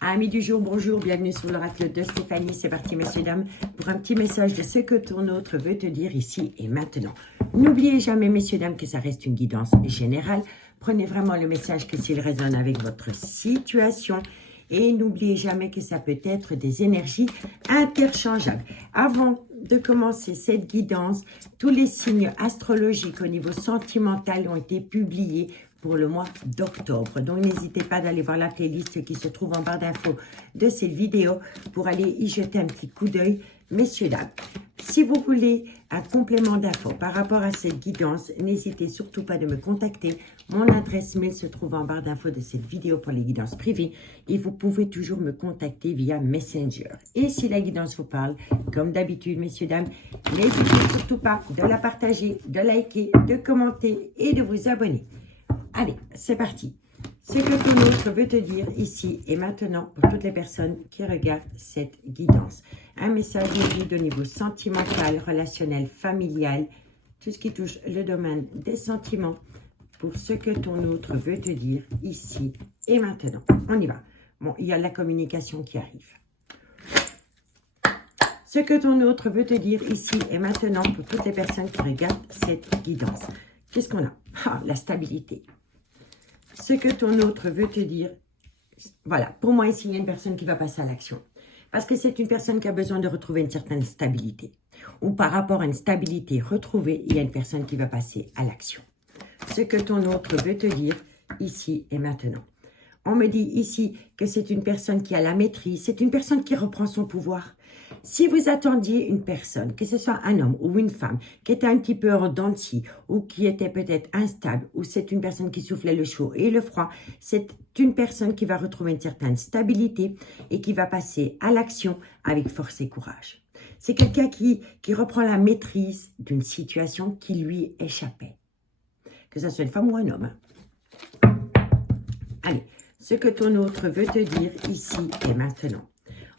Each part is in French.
Amis du jour, bonjour, bienvenue sur l'oracle de Stéphanie. C'est parti, messieurs, dames, pour un petit message de ce que ton autre veut te dire ici et maintenant. N'oubliez jamais, messieurs, dames, que ça reste une guidance générale. Prenez vraiment le message que s'il résonne avec votre situation. Et n'oubliez jamais que ça peut être des énergies interchangeables. Avant de commencer cette guidance, tous les signes astrologiques au niveau sentimental ont été publiés pour le mois d'octobre. Donc, n'hésitez pas d'aller voir la playlist qui se trouve en barre d'infos de cette vidéo pour aller y jeter un petit coup d'œil, messieurs, dames. Si vous voulez un complément d'infos par rapport à cette guidance, n'hésitez surtout pas de me contacter. Mon adresse mail se trouve en barre d'infos de cette vidéo pour les guidances privées et vous pouvez toujours me contacter via Messenger. Et si la guidance vous parle, comme d'habitude, messieurs, dames, n'hésitez surtout pas de la partager, de liker, de commenter et de vous abonner. Allez, c'est parti. Ce que ton autre veut te dire ici et maintenant pour toutes les personnes qui regardent cette guidance. Un message de guide au niveau sentimental, relationnel, familial, tout ce qui touche le domaine des sentiments pour ce que ton autre veut te dire ici et maintenant. On y va. Bon, il y a la communication qui arrive. Ce que ton autre veut te dire ici et maintenant pour toutes les personnes qui regardent cette guidance. Qu'est-ce qu'on a? Ah, la stabilité. Ce que ton autre veut te dire, voilà, pour moi ici, il y a une personne qui va passer à l'action. Parce que c'est une personne qui a besoin de retrouver une certaine stabilité. Ou par rapport à une stabilité retrouvée, il y a une personne qui va passer à l'action. Ce que ton autre veut te dire ici et maintenant. On me dit ici que c'est une personne qui a la maîtrise, c'est une personne qui reprend son pouvoir. Si vous attendiez une personne, que ce soit un homme ou une femme, qui était un petit peu hors dents de scie, ou qui était peut-être instable, ou c'est une personne qui soufflait le chaud et le froid, c'est une personne qui va retrouver une certaine stabilité et qui va passer à l'action avec force et courage. C'est quelqu'un qui reprend la maîtrise d'une situation qui lui échappait. Que ce soit une femme ou un homme. Allez, ce que ton autre veut te dire ici et maintenant.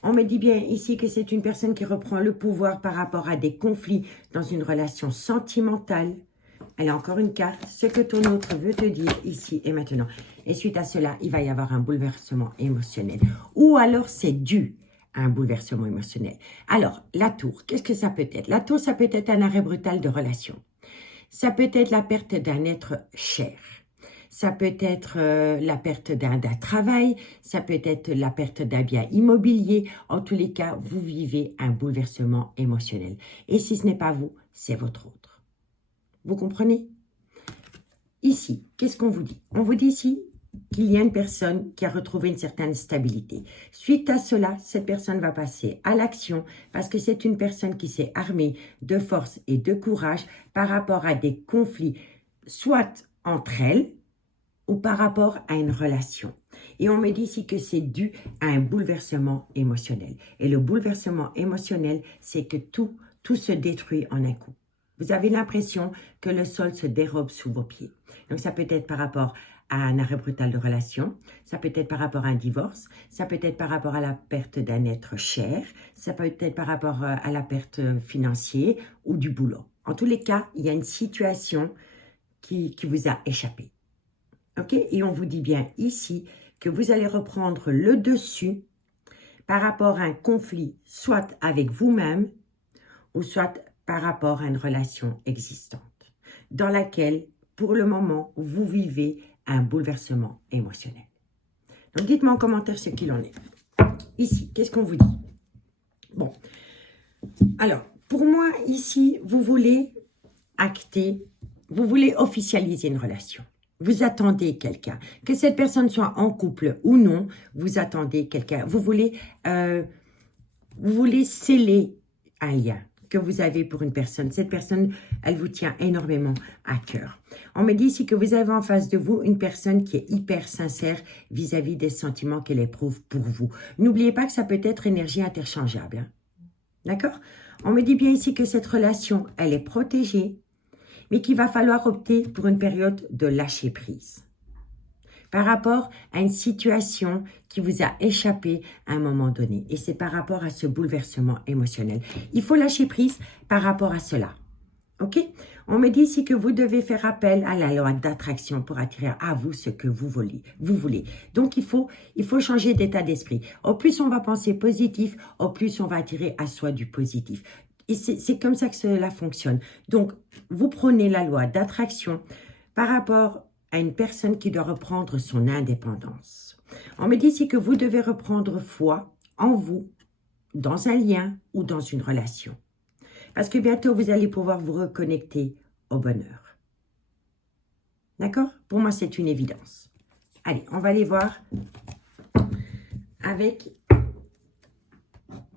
On me dit bien ici que c'est une personne qui reprend le pouvoir par rapport à des conflits dans une relation sentimentale. Elle a encore une carte. Ce que ton autre veut te dire ici et maintenant. Et suite à cela, il va y avoir un bouleversement émotionnel. Ou alors c'est dû à un bouleversement émotionnel. Alors, la tour, qu'est-ce que ça peut être? La tour, ça peut être un arrêt brutal de relation. Ça peut être la perte d'un être cher. Ça peut être la perte d'un travail, ça peut être la perte d'un bien immobilier. En tous les cas, vous vivez un bouleversement émotionnel. Et si ce n'est pas vous, c'est votre autre. Vous comprenez? Ici, qu'est-ce qu'on vous dit? On vous dit ici qu'il y a une personne qui a retrouvé une certaine stabilité. Suite à cela, cette personne va passer à l'action parce que c'est une personne qui s'est armée de force et de courage par rapport à des conflits, soit entre elles, ou par rapport à une relation. Et on me dit ici que c'est dû à un bouleversement émotionnel. Et le bouleversement émotionnel, c'est que tout se détruit en un coup. Vous avez l'impression que le sol se dérobe sous vos pieds. Donc ça peut être par rapport à un arrêt brutal de relation, ça peut être par rapport à un divorce, ça peut être par rapport à la perte d'un être cher, ça peut être par rapport à la perte financière ou du boulot. En tous les cas, il y a une situation qui vous a échappé. Ok, et on vous dit bien ici que vous allez reprendre le dessus par rapport à un conflit, soit avec vous-même ou soit par rapport à une relation existante, dans laquelle, pour le moment, vous vivez un bouleversement émotionnel. Donc, dites-moi en commentaire ce qu'il en est. Ici, qu'est-ce qu'on vous dit? Bon, alors, pour moi, ici, vous voulez acter, vous voulez officialiser une relation. Vous attendez quelqu'un. Que cette personne soit en couple ou non, vous attendez quelqu'un. Vous voulez sceller un lien que vous avez pour une personne. Cette personne, elle vous tient énormément à cœur. On me dit ici que vous avez en face de vous une personne qui est hyper sincère vis-à-vis des sentiments qu'elle éprouve pour vous. N'oubliez pas que ça peut être énergie interchangeable. Hein? D'accord? On me dit bien ici que cette relation, elle est protégée, mais qu'il va falloir opter pour une période de lâcher prise par rapport à une situation qui vous a échappé à un moment donné. Et c'est par rapport à ce bouleversement émotionnel. Il faut lâcher prise par rapport à cela. Ok? On me dit ici que vous devez faire appel à la loi d'attraction pour attirer à vous ce que vous voulez. Donc, il faut changer d'état d'esprit. Au plus on va penser positif, au plus on va attirer à soi du positif. Et c'est comme ça que cela fonctionne. Donc, vous prenez la loi d'attraction par rapport à une personne qui doit reprendre son indépendance. On me dit ici que vous devez reprendre foi en vous, dans un lien ou dans une relation. Parce que bientôt, vous allez pouvoir vous reconnecter au bonheur. D'accord? Pour moi, c'est une évidence. Allez, on va aller voir avec...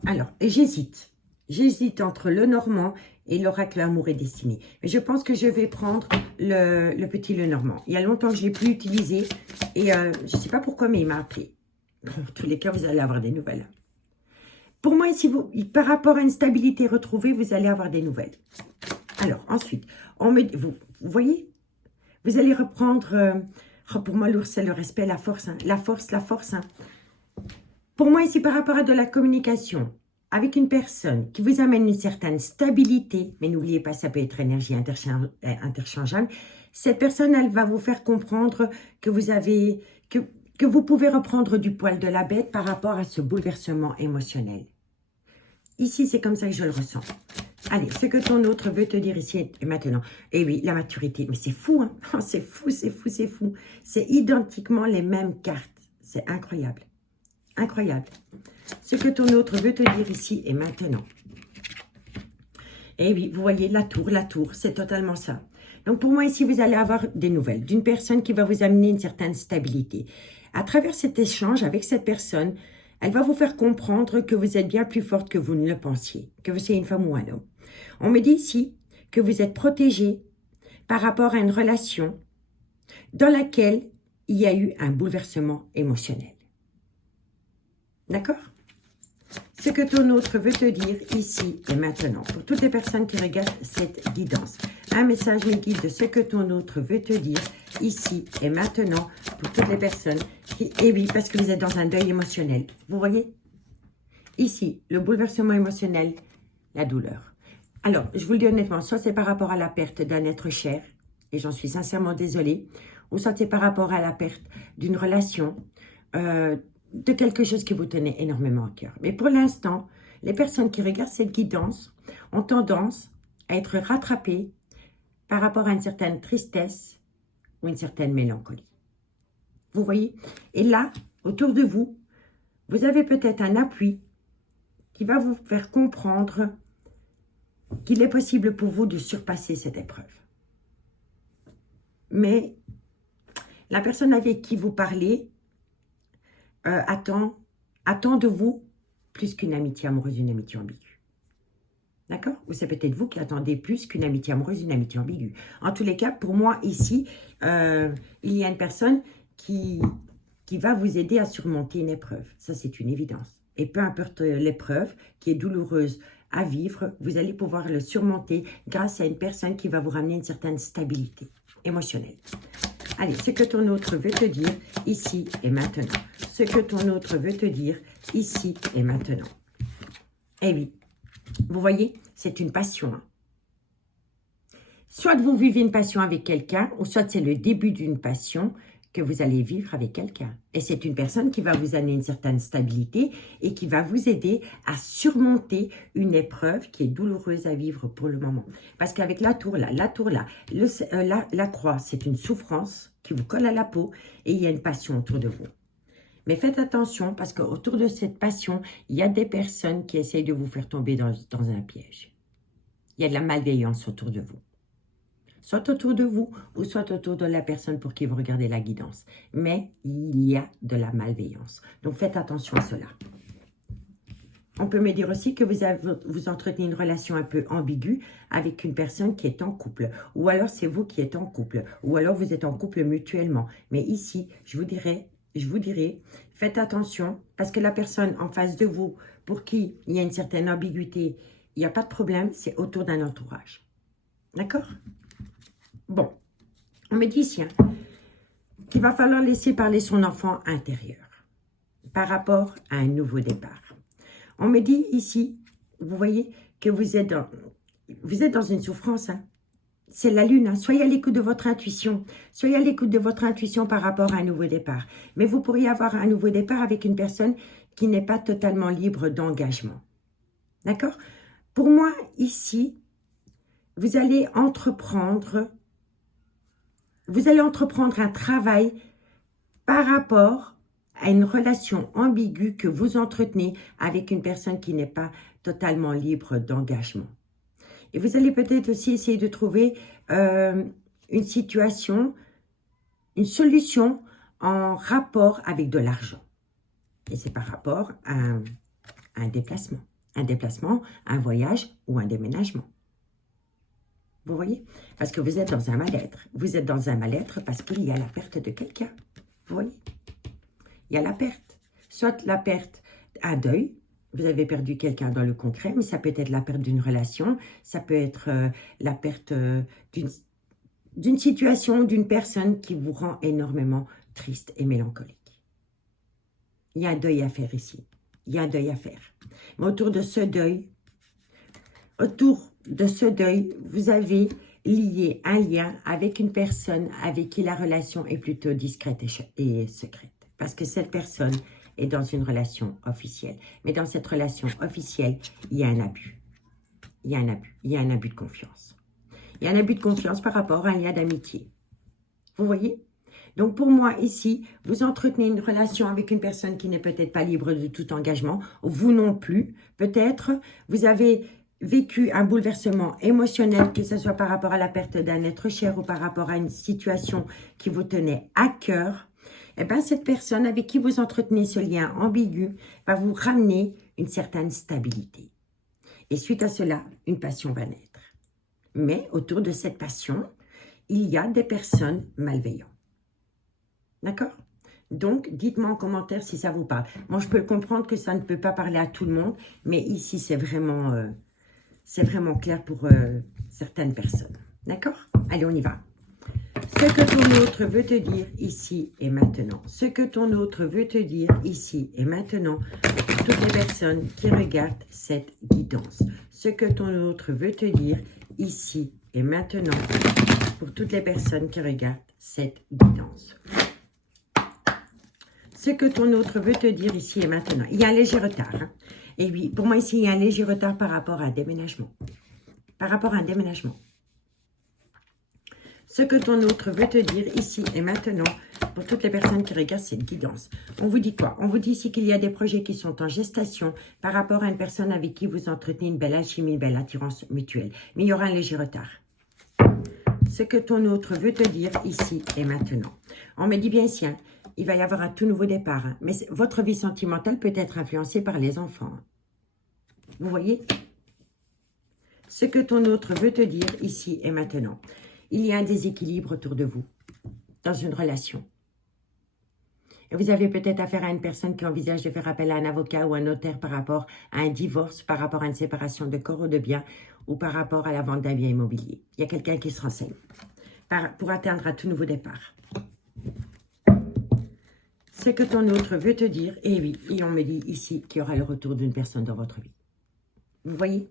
Alors, j'hésite. J'hésite entre le Normand et l'oracle Amour et Destinée. Mais je pense que je vais prendre le petit Lenormand. Il y a longtemps que je ne l'ai plus utilisé et je ne sais pas pourquoi, mais il m'a appelé. Bon, en tous les cas, vous allez avoir des nouvelles. Pour moi, ici, par rapport à une stabilité retrouvée, vous allez avoir des nouvelles. Alors, ensuite, vous voyez, vous allez reprendre, pour moi, l'ours, c'est le respect, la force, hein, la force. Hein. Pour moi, ici, par rapport à de la communication, avec une personne qui vous amène une certaine stabilité, mais n'oubliez pas, ça peut être énergie interchangeable, cette personne, elle va vous faire comprendre que que vous pouvez reprendre du poil de la bête par rapport à ce bouleversement émotionnel. Ici, c'est comme ça que je le ressens. Allez, ce que ton autre veut te dire ici et maintenant. Et oui, la maturité. Mais c'est fou, hein? Oh, c'est fou. C'est identiquement les mêmes cartes. C'est incroyable. Incroyable. Ce que ton autre veut te dire ici et maintenant. Et oui, vous voyez, la tour, c'est totalement ça. Donc, pour moi, ici, vous allez avoir des nouvelles d'une personne qui va vous amener une certaine stabilité. À travers cet échange avec cette personne, elle va vous faire comprendre que vous êtes bien plus forte que vous ne le pensiez, que vous êtes une femme ou un homme. On me dit ici que vous êtes protégé par rapport à une relation dans laquelle il y a eu un bouleversement émotionnel. D'accord? Ce que ton autre veut te dire ici et maintenant, pour toutes les personnes qui regardent cette guidance, un message me guide de ce que ton autre veut te dire ici et maintenant, pour toutes les personnes qui, et oui, parce que vous êtes dans un deuil émotionnel. Vous voyez? Ici, le bouleversement émotionnel, la douleur. Alors, je vous le dis honnêtement, soit c'est par rapport à la perte d'un être cher, et j'en suis sincèrement désolée, ou soit c'est par rapport à la perte d'une relation, de quelque chose qui vous tenait énormément à cœur. Mais pour l'instant, les personnes qui regardent cette guidance ont tendance à être rattrapées par rapport à une certaine tristesse ou une certaine mélancolie. Vous voyez? Et là, autour de vous, vous avez peut-être un appui qui va vous faire comprendre qu'il est possible pour vous de surpasser cette épreuve. Mais la personne avec qui vous parlez attend de vous plus qu'une amitié amoureuse, une amitié ambiguë. D'accord? Ou c'est peut-être vous qui attendez plus qu'une amitié amoureuse, une amitié ambiguë. En tous les cas, pour moi, ici, il y a une personne qui va vous aider à surmonter une épreuve. Ça, c'est une évidence. Et peu importe l'épreuve qui est douloureuse à vivre, vous allez pouvoir le surmonter grâce à une personne qui va vous ramener une certaine stabilité émotionnelle. Allez, ce que ton autre veut te dire ici et maintenant. Ce que ton autre veut te dire ici et maintenant. Eh oui, vous voyez, c'est une passion. Hein. Soit vous vivez une passion avec quelqu'un, ou soit c'est le début d'une passion que vous allez vivre avec quelqu'un. Et c'est une personne qui va vous amener une certaine stabilité et qui va vous aider à surmonter une épreuve qui est douloureuse à vivre pour le moment. Parce qu'avec la tour là, la croix, c'est une souffrance qui vous colle à la peau et il y a une passion autour de vous. Mais faites attention parce qu'autour de cette passion, il y a des personnes qui essayent de vous faire tomber dans un piège. Il y a de la malveillance autour de vous. Soit autour de vous ou soit autour de la personne pour qui vous regardez la guidance. Mais il y a de la malveillance. Donc faites attention à cela. On peut me dire aussi que vous entretenez une relation un peu ambiguë avec une personne qui est en couple. Ou alors c'est vous qui êtes en couple. Ou alors vous êtes en couple mutuellement. Mais ici, je vous dirais, faites attention parce que la personne en face de vous, pour qui il y a une certaine ambiguïté, il n'y a pas de problème, c'est autour d'un entourage. D'accord ? Bon, on me dit ici qu'il va falloir laisser parler son enfant intérieur par rapport à un nouveau départ. On me dit ici, vous voyez, que vous êtes dans une souffrance. Hein. c'est la lune, hein. Soyez à l'écoute de votre intuition. Soyez à l'écoute de votre intuition par rapport à un nouveau départ. Mais vous pourriez avoir un nouveau départ avec une personne qui n'est pas totalement libre d'engagement. D'accord? Pour moi, ici, vous allez entreprendre un travail par rapport à une relation ambiguë que vous entretenez avec une personne qui n'est pas totalement libre d'engagement. Et vous allez peut-être aussi essayer de trouver une situation, une solution en rapport avec de l'argent. Et c'est par rapport à un déplacement. Un déplacement, un voyage ou un déménagement. Vous voyez? Parce que vous êtes dans un mal-être. Vous êtes dans un mal-être parce qu'il y a la perte de quelqu'un. Vous voyez? Il y a la perte. Soit la perte, un deuil. Vous avez perdu quelqu'un dans le concret, mais ça peut être la perte d'une relation. Ça peut être la perte d'une situation, d'une personne qui vous rend énormément triste et mélancolique. Il y a un deuil à faire ici. Il y a un deuil à faire. Mais autour de ce deuil, vous avez lié un lien avec une personne avec qui la relation est plutôt discrète et secrète. Parce que cette personne est dans une relation officielle. Mais dans cette relation officielle, il y a un abus. Il y a un abus. Il y a un abus de confiance. Il y a un abus de confiance par rapport à un lien d'amitié. Vous voyez? Donc, pour moi, ici, vous entretenez une relation avec une personne qui n'est peut-être pas libre de tout engagement. Vous non plus. Peut-être, vous avez vécu un bouleversement émotionnel, que ce soit par rapport à la perte d'un être cher ou par rapport à une situation qui vous tenait à cœur. Eh bien, cette personne avec qui vous entretenez ce lien ambigu va vous ramener une certaine stabilité. Et suite à cela, une passion va naître. Mais autour de cette passion, il y a des personnes malveillantes. D'accord? Donc, dites-moi en commentaire si ça vous parle. Moi, je peux le comprendre que ça ne peut pas parler à tout le monde, mais ici, c'est vraiment clair pour certaines personnes. D'accord? Allez, on y va. Ce que ton autre veut te dire ici et maintenant. Ce que ton autre veut te dire ici et maintenant pour toutes les personnes qui regardent cette guidance. Ce que ton autre veut te dire ici et maintenant pour toutes les personnes qui regardent cette guidance. Ce que ton autre veut te dire ici et maintenant. Il y a un léger retard. Hein? Et oui, pour moi ici, il y a un léger retard par rapport à un déménagement. Par rapport à un déménagement. Ce que ton autre veut te dire ici et maintenant pour toutes les personnes qui regardent cette guidance. On vous dit quoi? On vous dit ici qu'il y a des projets qui sont en gestation par rapport à une personne avec qui vous entretenez une belle alchimie, une belle attirance mutuelle. Mais il y aura un léger retard. Ce que ton autre veut te dire ici et maintenant. On me dit bien ici, hein, il va y avoir un tout nouveau départ. Hein, mais votre vie sentimentale peut être influencée par les enfants. Hein. Vous voyez? Ce que ton autre veut te dire ici et maintenant. Il y a un déséquilibre autour de vous, dans une relation. Et vous avez peut-être affaire à une personne qui envisage de faire appel à un avocat ou un notaire par rapport à un divorce, par rapport à une séparation de corps ou de biens, ou par rapport à la vente d'un bien immobilier. Il y a quelqu'un qui se renseigne pour atteindre un tout nouveau départ. Ce que ton autre veut te dire, et oui, et on me dit ici qu'il y aura le retour d'une personne dans votre vie. Vous voyez?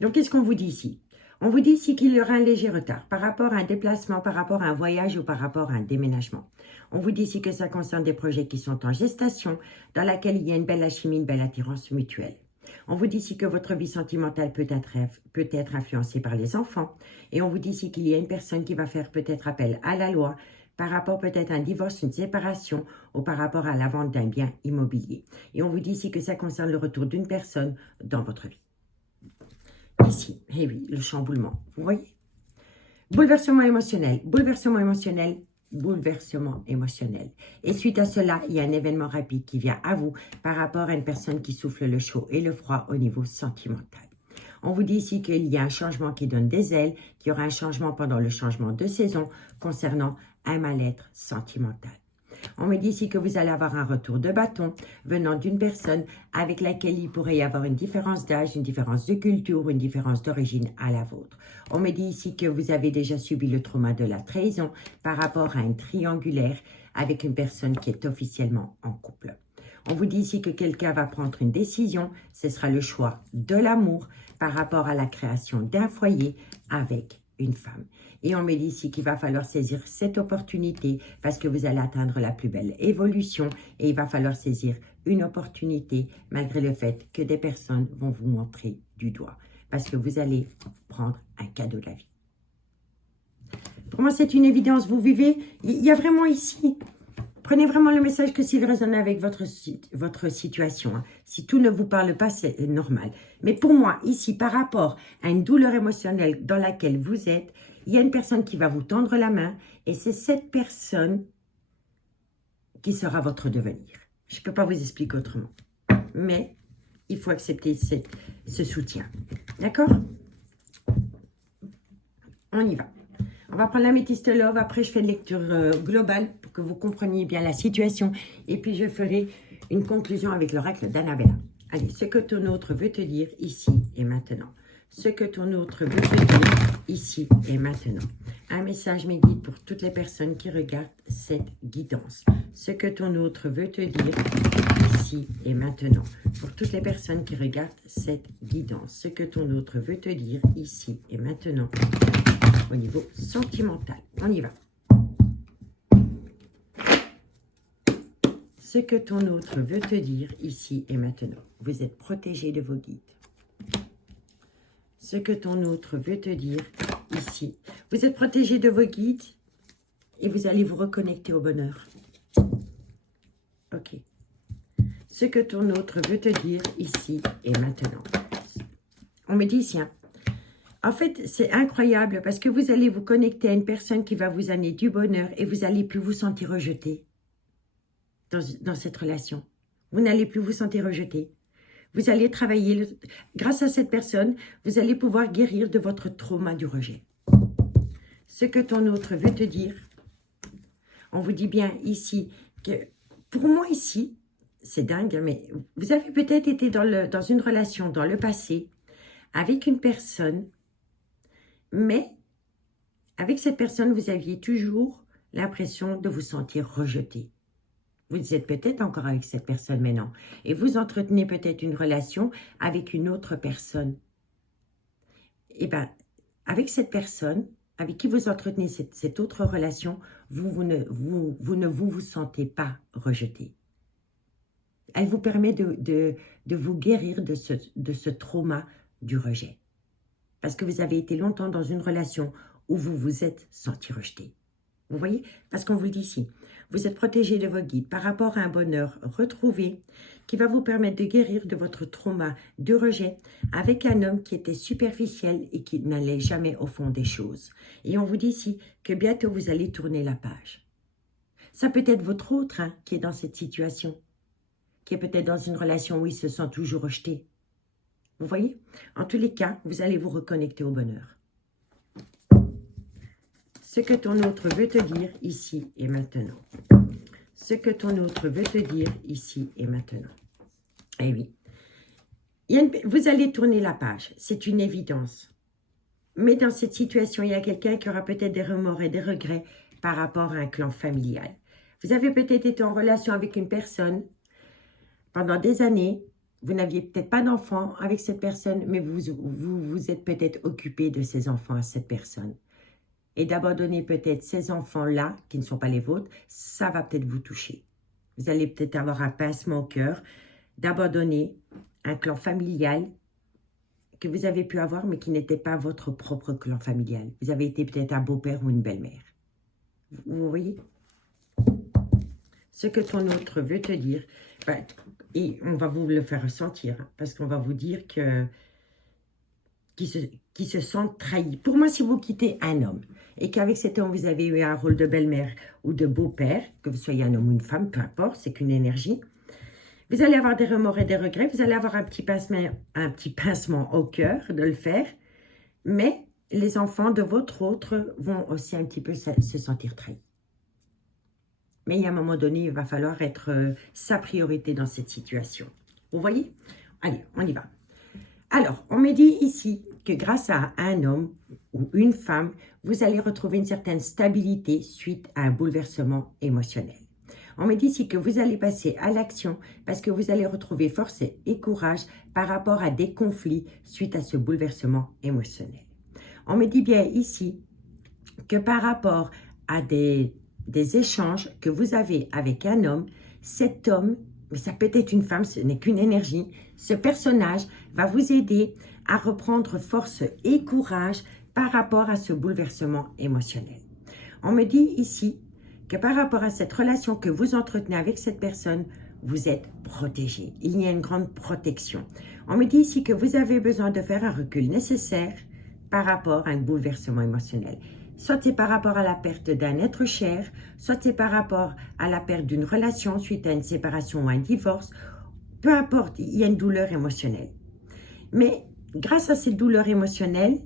Donc, qu'est-ce qu'on vous dit ici? On vous dit ici qu'il y aura un léger retard par rapport à un déplacement, par rapport à un voyage ou par rapport à un déménagement. On vous dit ici que ça concerne des projets qui sont en gestation, dans laquelle il y a une belle alchimie, une belle attirance mutuelle. On vous dit ici que votre vie sentimentale peut être influencée par les enfants. Et on vous dit ici qu'il y a une personne qui va faire peut-être appel à la loi par rapport peut-être à un divorce, une séparation ou par rapport à la vente d'un bien immobilier. Et on vous dit ici que ça concerne le retour d'une personne dans votre vie. Ici, eh oui, le chamboulement, vous voyez? Bouleversement émotionnel, bouleversement émotionnel, bouleversement émotionnel. Et suite à cela, il y a un événement rapide qui vient à vous par rapport à une personne qui souffle le chaud et le froid au niveau sentimental. On vous dit ici qu'il y a un changement qui donne des ailes, qu'il y aura un changement pendant le changement de saison concernant un mal-être sentimental. On me dit ici que vous allez avoir un retour de bâton venant d'une personne avec laquelle il pourrait y avoir une différence d'âge, une différence de culture, une différence d'origine à la vôtre. On me dit ici que vous avez déjà subi le trauma de la trahison par rapport à un triangulaire avec une personne qui est officiellement en couple. On vous dit ici que quelqu'un va prendre une décision, ce sera le choix de l'amour par rapport à la création d'un foyer avec une femme. Et on me dit ici qu'il va falloir saisir cette opportunité parce que vous allez atteindre la plus belle évolution et il va falloir saisir une opportunité malgré le fait que des personnes vont vous montrer du doigt parce que vous allez prendre un cadeau de la vie. Pour moi, c'est une évidence. Vous vivez, il y a vraiment ici, prenez vraiment le message que s'il résonne avec votre situation. Hein. Si tout ne vous parle pas, c'est normal. Mais pour moi, ici, par rapport à une douleur émotionnelle dans laquelle vous êtes, il y a une personne qui va vous tendre la main et c'est cette personne qui sera votre devenir. Je ne peux pas vous expliquer autrement. Mais il faut accepter ce soutien. D'accord? On y va. On va prendre l'améthyste love. Après, je fais une lecture globale pour que vous compreniez bien la situation. Et puis, je ferai une conclusion avec l'oracle d'Annabella. Allez, ce que ton autre veut te dire ici et maintenant. Ce que ton autre veut te dire ici et maintenant. Un message mes guides pour toutes les personnes qui regardent cette guidance. Ce que ton autre veut te dire ici et maintenant. Pour toutes les personnes qui regardent cette guidance. Ce que ton autre veut te dire ici et maintenant. Au niveau sentimental. On y va. Ce que ton autre veut te dire ici et maintenant. Vous êtes protégé de vos guides. Ce que ton autre veut te dire ici. Vous êtes protégé de vos guides et vous allez vous reconnecter au bonheur. Ok. Ce que ton autre veut te dire ici et maintenant. On me dit ici, hein. En fait, c'est incroyable parce que vous allez vous connecter à une personne qui va vous amener du bonheur et vous n'allez plus vous sentir rejeté dans cette relation. Vous n'allez plus vous sentir rejeté. Vous allez travailler, grâce à cette personne, vous allez pouvoir guérir de votre trauma du rejet. Ce que ton autre veut te dire, on vous dit bien ici, que pour moi ici, c'est dingue, mais vous avez peut-être été dans une relation dans le passé avec une personne, mais avec cette personne, vous aviez toujours l'impression de vous sentir rejeté. Vous êtes peut-être encore avec cette personne maintenant. Et vous entretenez peut-être une relation avec une autre personne. Et bien, avec cette personne, avec qui vous entretenez cette autre relation, vous ne vous sentez pas rejeté. Elle vous permet de vous guérir de ce trauma du rejet. Parce que vous avez été longtemps dans une relation où vous vous êtes senti rejeté. Vous voyez? Parce qu'on vous le dit ici. Vous êtes protégé de vos guides par rapport à un bonheur retrouvé qui va vous permettre de guérir de votre trauma de rejet avec un homme qui était superficiel et qui n'allait jamais au fond des choses. Et on vous dit ici que bientôt vous allez tourner la page. Ça peut être votre autre qui est dans cette situation, qui est peut-être dans une relation où il se sent toujours rejeté. Vous voyez? En tous les cas, vous allez vous reconnecter au bonheur. Ce que ton autre veut te dire ici et maintenant. Ce que ton autre veut te dire ici et maintenant. Eh oui. Vous allez tourner la page. C'est une évidence. Mais dans cette situation, il y a quelqu'un qui aura peut-être des remords et des regrets par rapport à un clan familial. Vous avez peut-être été en relation avec une personne pendant des années. Vous n'aviez peut-être pas d'enfants avec cette personne, mais vous êtes peut-être occupé de ces enfants à cette personne. Et d'abandonner peut-être ces enfants-là, qui ne sont pas les vôtres, ça va peut-être vous toucher. Vous allez peut-être avoir un pincement au cœur d'abandonner un clan familial que vous avez pu avoir, mais qui n'était pas votre propre clan familial. Vous avez été peut-être un beau-père ou une belle-mère. Vous voyez? Ce que ton autre veut te dire, ben, et on va vous le faire ressentir, hein, parce qu'on va vous dire qui se sentent trahis. Pour moi, si vous quittez un homme et qu'avec cet homme, vous avez eu un rôle de belle-mère ou de beau-père, que vous soyez un homme ou une femme, peu importe, c'est qu'une énergie, vous allez avoir des remords et des regrets, vous allez avoir un petit pincement au cœur de le faire, mais les enfants de votre autre vont aussi un petit peu se sentir trahis. Mais il y a un moment donné, il va falloir être sa priorité dans cette situation. Vous voyez? Allez, on y va. Alors, on me dit ici que grâce à un homme ou une femme, vous allez retrouver une certaine stabilité suite à un bouleversement émotionnel. On me dit ici que vous allez passer à l'action parce que vous allez retrouver force et courage par rapport à des conflits suite à ce bouleversement émotionnel. On me dit bien ici que par rapport à des échanges que vous avez avec un homme, cet homme, mais ça peut être une femme, ce n'est qu'une énergie, ce personnage va vous aider à reprendre force et courage par rapport à ce bouleversement émotionnel. On me dit ici que par rapport à cette relation que vous entretenez avec cette personne, vous êtes protégé. Il y a une grande protection. On me dit ici que vous avez besoin de faire un recul nécessaire par rapport à un bouleversement émotionnel. Soit c'est par rapport à la perte d'un être cher, soit c'est par rapport à la perte d'une relation suite à une séparation ou un divorce. Peu importe, il y a une douleur émotionnelle. Mais grâce à cette douleur émotionnelle,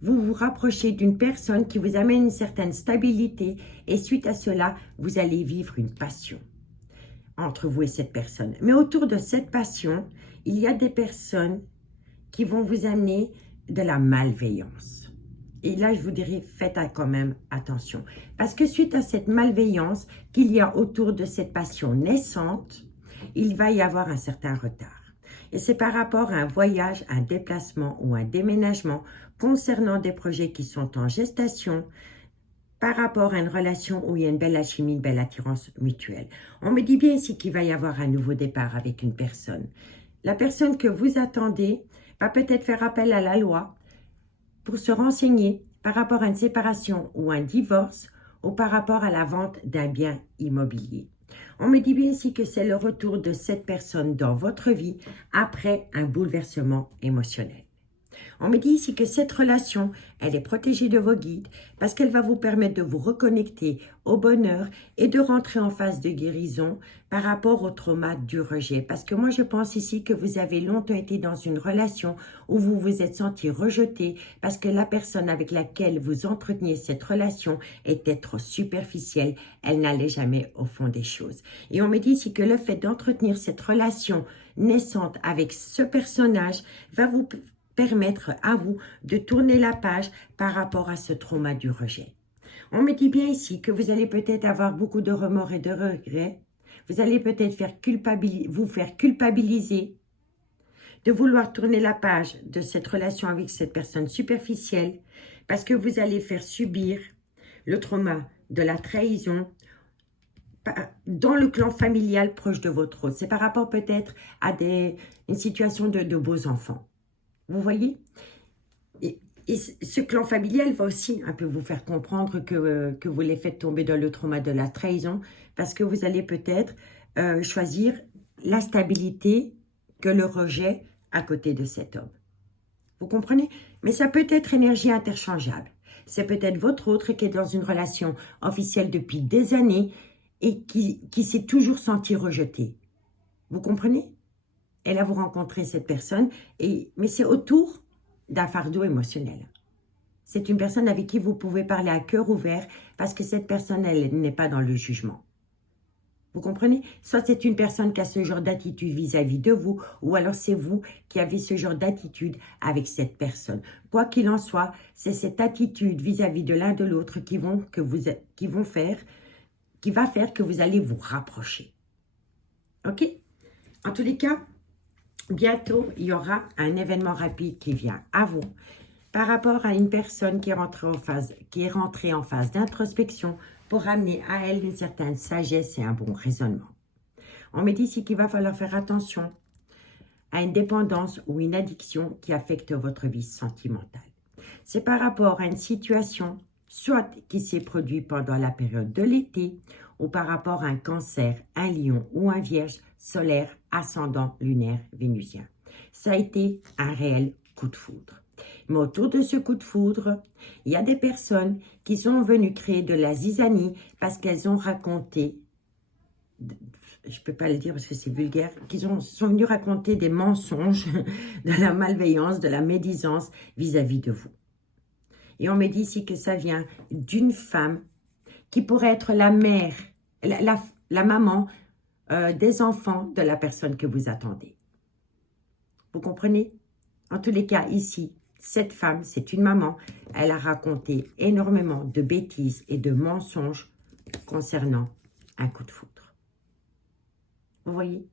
vous vous rapprochez d'une personne qui vous amène une certaine stabilité et suite à cela, vous allez vivre une passion entre vous et cette personne. Mais autour de cette passion, il y a des personnes qui vont vous amener de la malveillance. Et là, je vous dirais, faites quand même attention. Parce que suite à cette malveillance qu'il y a autour de cette passion naissante, il va y avoir un certain retard. Et c'est par rapport à un voyage, un déplacement ou un déménagement concernant des projets qui sont en gestation, par rapport à une relation où il y a une belle alchimie, une belle attirance mutuelle. On me dit bien ici qu'il va y avoir un nouveau départ avec une personne. La personne que vous attendez va peut-être faire appel à la loi pour se renseigner par rapport à une séparation ou un divorce ou par rapport à la vente d'un bien immobilier. On me dit bien ici que c'est le retour de cette personne dans votre vie après un bouleversement émotionnel. On me dit ici que cette relation, elle est protégée de vos guides parce qu'elle va vous permettre de vous reconnecter au bonheur et de rentrer en phase de guérison par rapport au trauma du rejet. Parce que moi, je pense ici que vous avez longtemps été dans une relation où vous vous êtes senti rejeté parce que la personne avec laquelle vous entreteniez cette relation était trop superficielle. Elle n'allait jamais au fond des choses. Et on me dit ici que le fait d'entretenir cette relation naissante avec ce personnage va vous permettre à vous de tourner la page par rapport à ce trauma du rejet. On me dit bien ici que vous allez peut-être avoir beaucoup de remords et de regrets. Vous allez peut-être vous faire culpabiliser de vouloir tourner la page de cette relation avec cette personne superficielle parce que vous allez faire subir le trauma de la trahison dans le clan familial proche de votre hôte. C'est par rapport peut-être à une situation de beaux enfants. Vous voyez, et ce clan familial va aussi un peu vous faire comprendre que vous les faites tomber dans le trauma de la trahison parce que vous allez peut-être choisir la stabilité que le rejet à côté de cet homme. Vous comprenez? Mais ça peut être énergie interchangeable. C'est peut-être votre autre qui est dans une relation officielle depuis des années et qui s'est toujours senti rejeté. Vous comprenez? Et là, vous rencontrez cette personne, mais c'est autour d'un fardeau émotionnel. C'est une personne avec qui vous pouvez parler à cœur ouvert parce que cette personne, elle n'est pas dans le jugement. Vous comprenez? Soit c'est une personne qui a ce genre d'attitude vis-à-vis de vous, ou alors c'est vous qui avez ce genre d'attitude avec cette personne. Quoi qu'il en soit, c'est cette attitude vis-à-vis de l'un de l'autre qui va faire que vous allez vous rapprocher. OK? En tous les cas, bientôt, il y aura un événement rapide qui vient à vous par rapport à une personne qui est rentrée en phase d'introspection pour amener à elle une certaine sagesse et un bon raisonnement. On me dit ici qu'il va falloir faire attention à une dépendance ou une addiction qui affecte votre vie sentimentale. C'est par rapport à une situation soit qui s'est produite pendant la période de l'été ou par rapport à un cancer, un lion ou un vierge solaire, ascendant, lunaire, vénusien. Ça a été un réel coup de foudre. Mais autour de ce coup de foudre, il y a des personnes qui sont venues créer de la zizanie parce qu'elles ont raconté, je ne peux pas le dire parce que c'est vulgaire, sont venues raconter des mensonges, de la malveillance, de la médisance vis-à-vis de vous. Et on me dit ici que ça vient d'une femme qui pourrait être la mère, la maman des enfants de la personne que vous attendez. Vous comprenez? En tous les cas, ici, cette femme, c'est une maman. Elle a raconté énormément de bêtises et de mensonges concernant un coup de foudre. Vous voyez?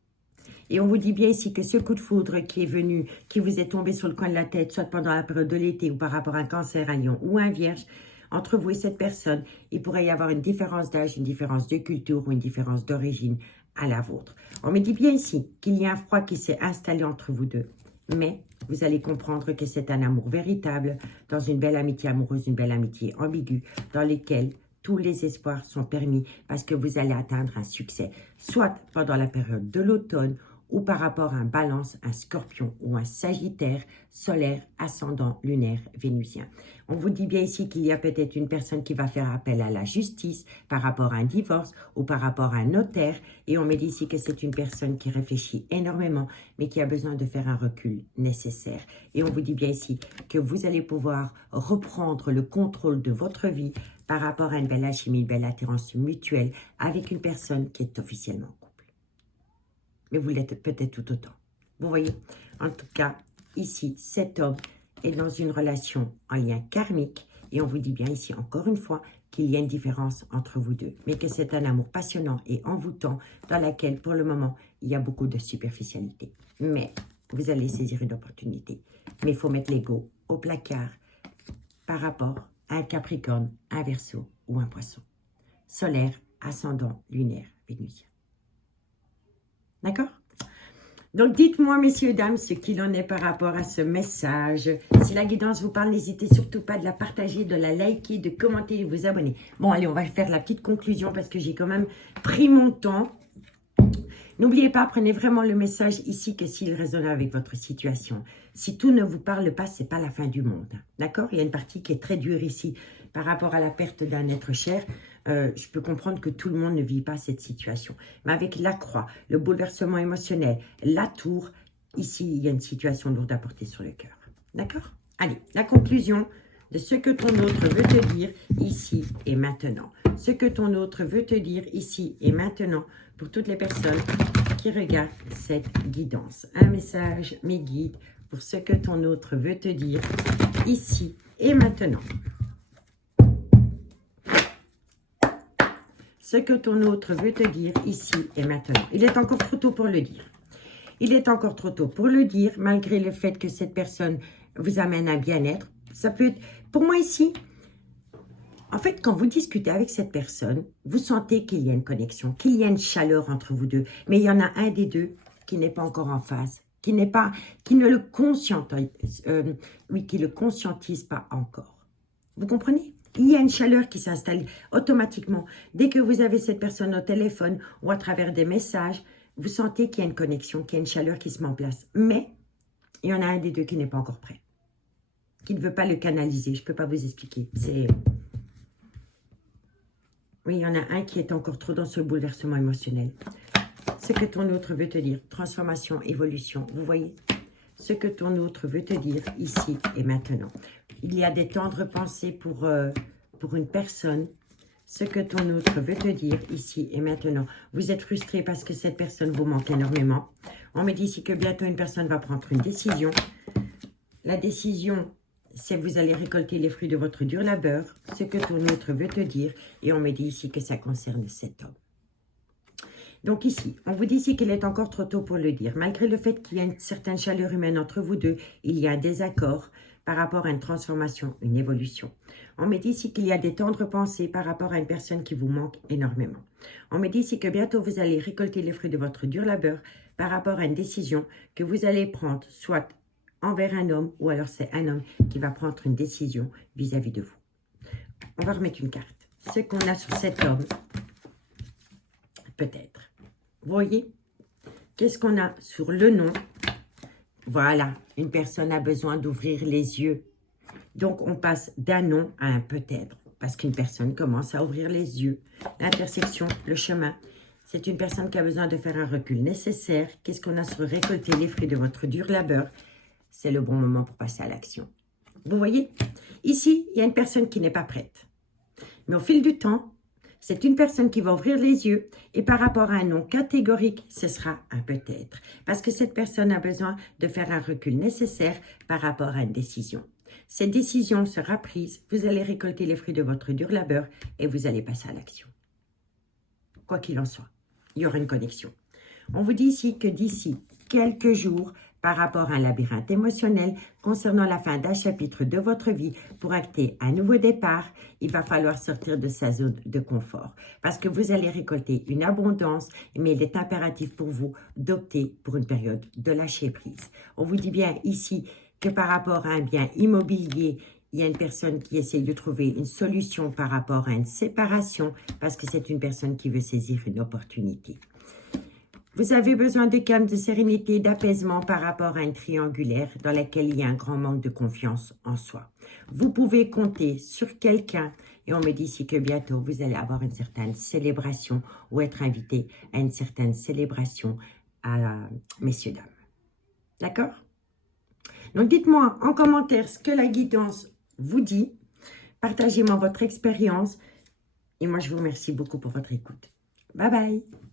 Et on vous dit bien ici que ce coup de foudre qui est venu, qui vous est tombé sur le coin de la tête, soit pendant la période de l'été ou par rapport à un cancer, un lion ou un vierge, entre vous et cette personne, il pourrait y avoir une différence d'âge, une différence de culture ou une différence d'origine à la vôtre. On me dit bien ici qu'il y a un froid qui s'est installé entre vous deux. Mais vous allez comprendre que c'est un amour véritable, dans une belle amitié amoureuse, une belle amitié ambiguë, dans lesquelles tous les espoirs sont permis parce que vous allez atteindre un succès, soit pendant la période de l'automne ou par rapport à un balance, un scorpion ou un sagittaire solaire, ascendant, lunaire, vénusien. On vous dit bien ici qu'il y a peut-être une personne qui va faire appel à la justice par rapport à un divorce ou par rapport à un notaire. Et on me dit ici que c'est une personne qui réfléchit énormément, mais qui a besoin de faire un recul nécessaire. Et on vous dit bien ici que vous allez pouvoir reprendre le contrôle de votre vie par rapport à une belle alchimie, une belle attirance mutuelle avec une personne qui est officiellement en couple. Mais vous l'êtes peut-être tout autant. Vous voyez, en tout cas, ici, cet homme est dans une relation en lien karmique. Et on vous dit bien ici, encore une fois, qu'il y a une différence entre vous deux. Mais que c'est un amour passionnant et envoûtant dans laquelle, pour le moment, il y a beaucoup de superficialité. Mais vous allez saisir une opportunité. Mais il faut mettre l'ego au placard par rapport à un Capricorne, un Verseau ou un Poisson. Solaire, ascendant, lunaire, vénusien. D'accord? Donc, dites-moi, messieurs, dames, ce qu'il en est par rapport à ce message. Si la guidance vous parle, n'hésitez surtout pas de la partager, de la liker, de commenter et de vous abonner. Bon, allez, on va faire la petite conclusion parce que j'ai quand même pris mon temps. N'oubliez pas, prenez vraiment le message ici que s'il résonne avec votre situation. Si tout ne vous parle pas, ce n'est pas la fin du monde. D'accord? Il y a une partie qui est très dure ici par rapport à la perte d'un être cher. Je peux comprendre que tout le monde ne vit pas cette situation. Mais avec la croix, le bouleversement émotionnel, la tour, ici, il y a une situation lourde à porter sur le cœur. D'accord? Allez, la conclusion de ce que ton autre veut te dire ici et maintenant. Ce que ton autre veut te dire ici et maintenant pour toutes les personnes qui regardent cette guidance. Un message, mes guides, pour ce que ton autre veut te dire ici et maintenant. Ce que ton autre veut te dire ici et maintenant. Il est encore trop tôt pour le dire. Il est encore trop tôt pour le dire, malgré le fait que cette personne vous amène à bien-être. Ça peut être, pour moi ici, en fait, quand vous discutez avec cette personne, vous sentez qu'il y a une connexion, qu'il y a une chaleur entre vous deux. Mais il y en a un des deux qui n'est pas encore en phase, qui ne le conscientise pas encore. Vous comprenez? Il y a une chaleur qui s'installe automatiquement. Dès que vous avez cette personne au téléphone ou à travers des messages, vous sentez qu'il y a une connexion, qu'il y a une chaleur qui se met en place. Mais il y en a un des deux qui n'est pas encore prêt, qui ne veut pas le canaliser. Je ne peux pas vous expliquer. Oui, il y en a un qui est encore trop dans ce bouleversement émotionnel. Ce que ton autre veut te dire, transformation, évolution, vous voyez? Ce que ton autre veut te dire ici et maintenant. Il y a des tendres pensées pour une personne. Ce que ton autre veut te dire ici et maintenant. Vous êtes frustré parce que cette personne vous manque énormément. On me dit ici que bientôt une personne va prendre une décision. La décision, c'est que vous allez récolter les fruits de votre dur labeur. Ce que ton autre veut te dire. Et on me dit ici que ça concerne cet homme. Donc ici, on vous dit ici qu'il est encore trop tôt pour le dire. Malgré le fait qu'il y a une certaine chaleur humaine entre vous deux, il y a un désaccord par rapport à une transformation, une évolution. On me dit ici qu'il y a des tendres pensées par rapport à une personne qui vous manque énormément. On me dit ici que bientôt vous allez récolter les fruits de votre dur labeur par rapport à une décision que vous allez prendre, soit envers un homme, ou alors c'est un homme qui va prendre une décision vis-à-vis de vous. On va remettre une carte. Ce qu'on a sur cet homme, peut-être. Vous voyez? Qu'est-ce qu'on a sur le nom? Voilà, une personne a besoin d'ouvrir les yeux. Donc, on passe d'un non à un peut-être. Parce qu'une personne commence à ouvrir les yeux. L'intersection, le chemin. C'est une personne qui a besoin de faire un recul nécessaire. Qu'est-ce qu'on a sur récolter les fruits de votre dur labeur? C'est le bon moment pour passer à l'action. Vous voyez? Ici, il y a une personne qui n'est pas prête. Mais au fil du temps, c'est une personne qui va ouvrir les yeux et par rapport à un non catégorique, ce sera un peut-être. Parce que cette personne a besoin de faire un recul nécessaire par rapport à une décision. Cette décision sera prise, vous allez récolter les fruits de votre dur labeur et vous allez passer à l'action. Quoi qu'il en soit, il y aura une connexion. On vous dit ici que d'ici quelques jours, par rapport à un labyrinthe émotionnel concernant la fin d'un chapitre de votre vie, pour acter un nouveau départ, il va falloir sortir de sa zone de confort. Parce que vous allez récolter une abondance, mais il est impératif pour vous d'opter pour une période de lâcher prise. On vous dit bien ici que par rapport à un bien immobilier, il y a une personne qui essaie de trouver une solution par rapport à une séparation, parce que c'est une personne qui veut saisir une opportunité. Vous avez besoin de calme, de sérénité, d'apaisement par rapport à une triangulaire dans laquelle il y a un grand manque de confiance en soi. Vous pouvez compter sur quelqu'un et on me dit ici que bientôt vous allez avoir une certaine célébration ou être invité à une certaine célébration à messieurs, dames. D'accord? Donc dites-moi en commentaire ce que la guidance vous dit. Partagez-moi votre expérience et moi je vous remercie beaucoup pour votre écoute. Bye bye!